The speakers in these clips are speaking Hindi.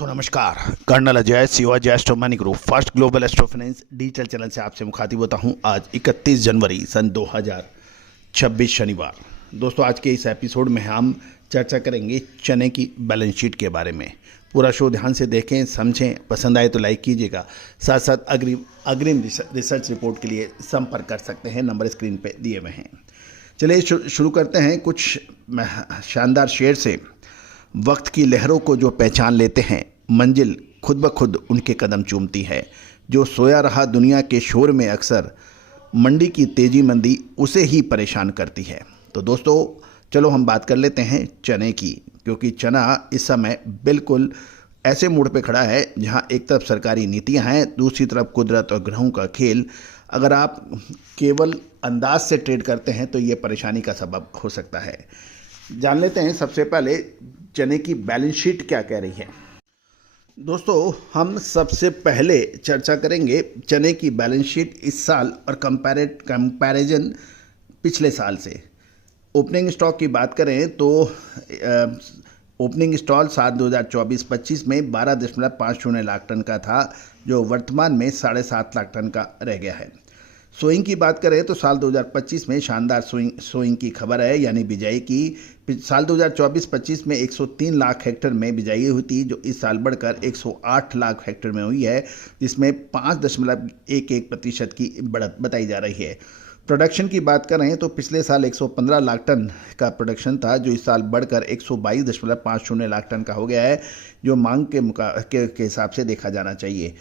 दोस्तों नमस्कार। Colonel Ajay CO Ajay astro money group first global astro finance digital channel से आपसे मुखातिब होता हूं। आज 31 जनवरी सन 2026 शनिवार। दोस्तों आज के इस एपिसोड में हम चर्चा करेंगे चने की बैलेंस शीट के बारे में। पूरा शो ध्यान से देखें, समझें, पसंद आए तो लाइक कीजिएगा। साथ साथ अग्रिम रिसर्च रिपोर्ट के लिए संपर्क कर सकते हैं, नंबर स्क्रीन पर दिए हुए हैं। चलिए शुरू करते हैं कुछ शानदार शेयर से। वक्त की लहरों को जो पहचान लेते हैं, मंजिल खुद ब खुद उनके कदम चूमती है। जो सोया रहा दुनिया के शोर में, अक्सर मंडी की तेजी मंदी उसे ही परेशान करती है। तो दोस्तों चलो हम बात कर लेते हैं चने की, क्योंकि चना इस समय बिल्कुल ऐसे मोड़ पे खड़ा है जहां एक तरफ सरकारी नीतियां हैं, दूसरी तरफ कुदरत और ग्रहों का खेल। अगर आप केवल अंदाज से ट्रेड करते हैं तो ये परेशानी का सबब हो सकता है। जान लेते हैं सबसे पहले चने की बैलेंस शीट क्या कह रही है। दोस्तों हम सबसे पहले चर्चा करेंगे चने की बैलेंस शीट इस साल और कंपैरिजन पिछले साल से। ओपनिंग स्टॉक की बात करें तो ओपनिंग स्टॉक साल 2024-25 में 12.50 लाख टन का था, जो वर्तमान में 7.5 लाख टन का रह गया है। सोइंग की बात करें तो साल 2025 में शानदार सोइंग की खबर है, यानी बिजाई की। साल 2024-25 में 103 लाख हेक्टेयर में बिजाई हुई थी, जो इस साल बढ़कर 108 लाख हेक्टेयर में हुई है, जिसमें 5.11% की बढ़त बताई जा रही है। प्रोडक्शन की बात करें तो पिछले साल 115 लाख टन का प्रोडक्शन था, जो इस साल बढ़कर 122.50 लाख टन का हो गया है, जो मांग के हिसाब से देखा जाना चाहिए।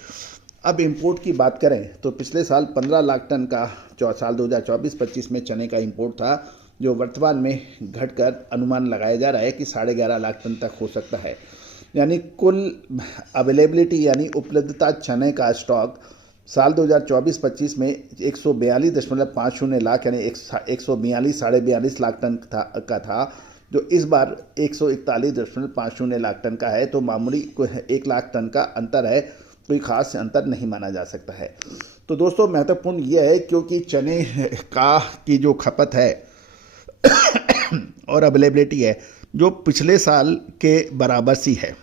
अब इंपोर्ट की बात करें तो पिछले साल 15 लाख टन का साल 2024-25 में चने का इंपोर्ट था, जो वर्तमान में घटकर अनुमान लगाया जा रहा है कि 11.5 लाख टन तक हो सकता है। यानी कुल अवेलेबिलिटी यानी उपलब्धता चने का स्टॉक साल 2024-25 में 142.50 लाख यानी 142 लाख टन का था, जो इस बार 141.50 लाख टन का है। तो मामूली 1 लाख टन का अंतर है, कोई खास अंतर नहीं माना जा सकता है। तो दोस्तों महत्वपूर्ण यह है क्योंकि चने की जो खपत है और अवेलेबिलिटी है जो पिछले साल के बराबर सी है।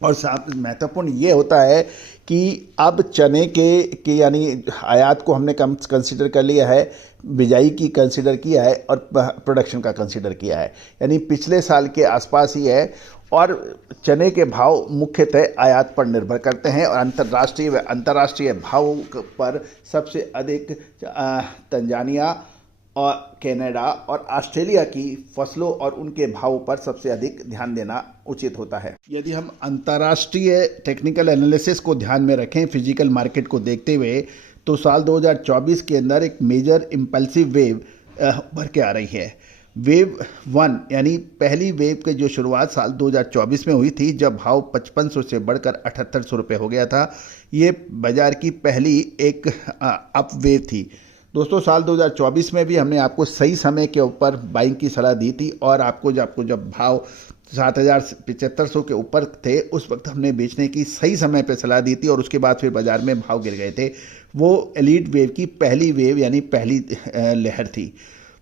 और साथ महत्वपूर्ण ये होता है कि अब चने के यानी आयात को हमने कंसिडर कर लिया है, बिजाई की कंसिडर किया है और प्रोडक्शन का कंसिडर किया है, यानी पिछले साल के आसपास ही है। और चने के भाव मुख्यतः आयात पर निर्भर करते हैं और अंतर्राष्ट्रीय भाव पर सबसे अधिक तंजानिया और कनाडा और ऑस्ट्रेलिया की फसलों और उनके भावों पर सबसे अधिक ध्यान देना उचित होता है। यदि हम अंतर्राष्ट्रीय टेक्निकल एनालिसिस को ध्यान में रखें, फिजिकल मार्केट को देखते हुए, तो साल 2024 के अंदर एक मेजर इम्पल्सिव वेव उभर के आ रही है। वेव 1 यानी पहली वेव की जो शुरुआत साल 2024 में हुई थी, जब भाव 5500 से बढ़कर 7800 रुपये हो गया था। ये बाजार की पहली एक अप वेव थी। दोस्तों साल 2024 में भी हमने आपको सही समय के ऊपर बाइंग की सलाह दी थी और आपको जब भाव 7,7500 के ऊपर थे, उस वक्त हमने बेचने की सही समय पर सलाह दी थी और उसके बाद फिर बाजार में भाव गिर गए थे। वो एलीट वेव की पहली वेव यानी पहली लहर थी।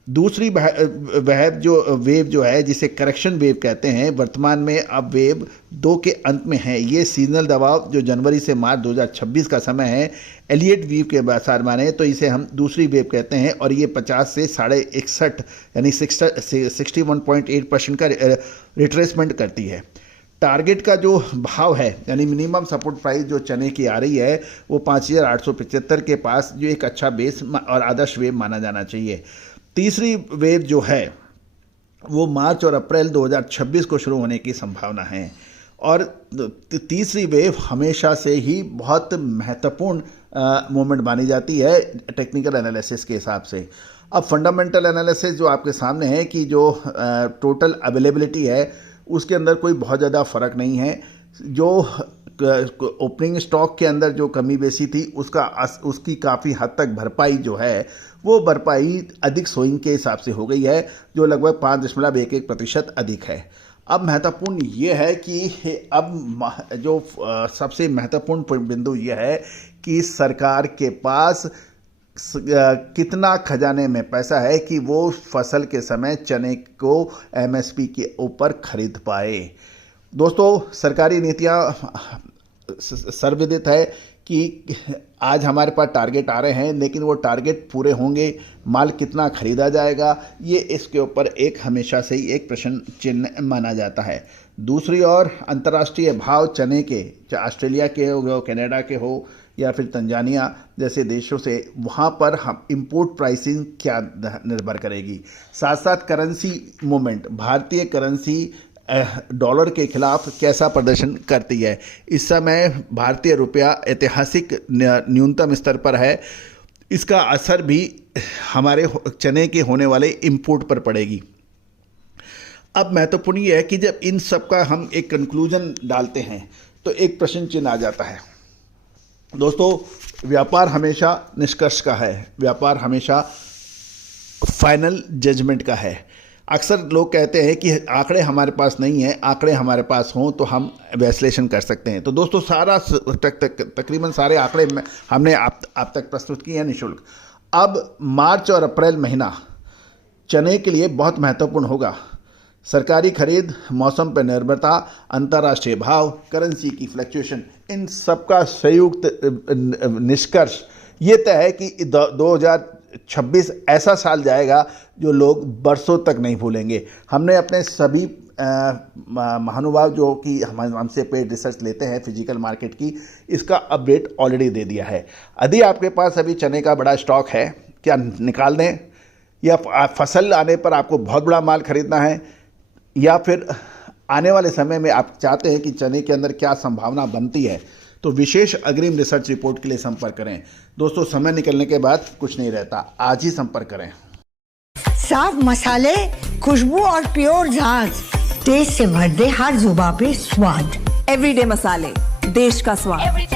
दूसरी वेव जो है जिसे करेक्शन वेव कहते हैं, वर्तमान में अब वेव 2 के अंत में है। ये सीजनल दबाव जो जनवरी से मार्च 2026 का समय है, एलियट वेव के अनुसार माने तो इसे हम दूसरी वेव कहते हैं और ये 50 से 61.5 यानी 61.8% का रिट्रेसमेंट करती है। टारगेट का जो भाव है यानी मिनिमम सपोर्ट प्राइस जो चने की आ रही है, वो 5,875 के पास, जो एक अच्छा बेस और आदर्श वेव माना जाना चाहिए। तीसरी वेव जो है वो मार्च और अप्रैल 2026 को शुरू होने की संभावना है और तीसरी वेव हमेशा से ही बहुत महत्वपूर्ण मोमेंट मानी जाती है टेक्निकल एनालिसिस के हिसाब से। अब फंडामेंटल एनालिसिस जो आपके सामने है कि जो टोटल अवेलेबिलिटी है उसके अंदर कोई बहुत ज़्यादा फर्क नहीं है। जो ओपनिंग स्टॉक के अंदर जो कमी बेसी थी उसकी काफ़ी हद तक भरपाई जो है वो भरपाई अधिक सोइंग के हिसाब से हो गई है, जो लगभग 5.11% अधिक है। अब महत्वपूर्ण ये है कि अब जो सबसे महत्वपूर्ण बिंदु ये है कि सरकार के पास कितना खजाने में पैसा है कि वो फसल के समय चने को एमएसपी के ऊपर खरीद पाए। दोस्तों, सरकारी नीतियाँ सर्वविदित है कि आज हमारे पास टारगेट आ रहे हैं, लेकिन वो टारगेट पूरे होंगे, माल कितना खरीदा जाएगा, ये इसके ऊपर एक हमेशा से ही एक प्रश्न चिन्ह माना जाता है। दूसरी ओर अंतर्राष्ट्रीय भाव चने के, चाहे ऑस्ट्रेलिया के हो, कनाडा के हो या फिर तंजानिया जैसे देशों से, वहाँ पर हम इंपोर्ट प्राइसिंग क्या निर्भर करेगी। साथ साथ करेंसी मूवमेंट, भारतीय करेंसी डॉलर के खिलाफ कैसा प्रदर्शन करती है। इस समय भारतीय रुपया ऐतिहासिक न्यूनतम स्तर पर है, इसका असर भी हमारे चने के होने वाले इंपोर्ट पर पड़ेगी। अब महत्वपूर्ण ये है कि जब इन सब का हम एक कंक्लूजन डालते हैं तो एक प्रश्न चिन्ह आ जाता है। दोस्तों, व्यापार हमेशा निष्कर्ष का है, व्यापार हमेशा फाइनल जजमेंट का है। अक्सर लोग कहते हैं कि आंकड़े हमारे पास नहीं हैं, आंकड़े हमारे पास हों तो हम विश्लेषण कर सकते हैं। तो दोस्तों, तकरीबन सारे आंकड़े हमने आप तक प्रस्तुत किए हैं निःशुल्क। अब मार्च और अप्रैल महीना चने के लिए बहुत महत्वपूर्ण होगा। सरकारी खरीद, मौसम पर निर्भरता, अंतर्राष्ट्रीय भाव, करेंसी की फ्लक्चुएशन, इन सबका संयुक्त निष्कर्ष ये तय है कि 2026 ऐसा साल जाएगा जो लोग बरसों तक नहीं भूलेंगे। हमने अपने सभी महानुभाव जो कि हमसे पेड रिसर्च लेते हैं फिजिकल मार्केट की, इसका अपडेट ऑलरेडी दे दिया है। यदि आपके पास अभी चने का बड़ा स्टॉक है, क्या निकाल दें, या फसल आने पर आपको बहुत बड़ा माल खरीदना है, या फिर आने वाले समय में आप चाहते हैं कि चने के अंदर क्या संभावना बनती है, तो विशेष अग्रिम रिसर्च रिपोर्ट के लिए संपर्क करें। दोस्तों, समय निकलने के बाद कुछ नहीं रहता, आज ही संपर्क करें। साफ मसाले, खुशबू और प्योर झांझ, टेस्ट से भर दे हर जुबान पे स्वाद। एवरीडे मसाले, देश का स्वाद।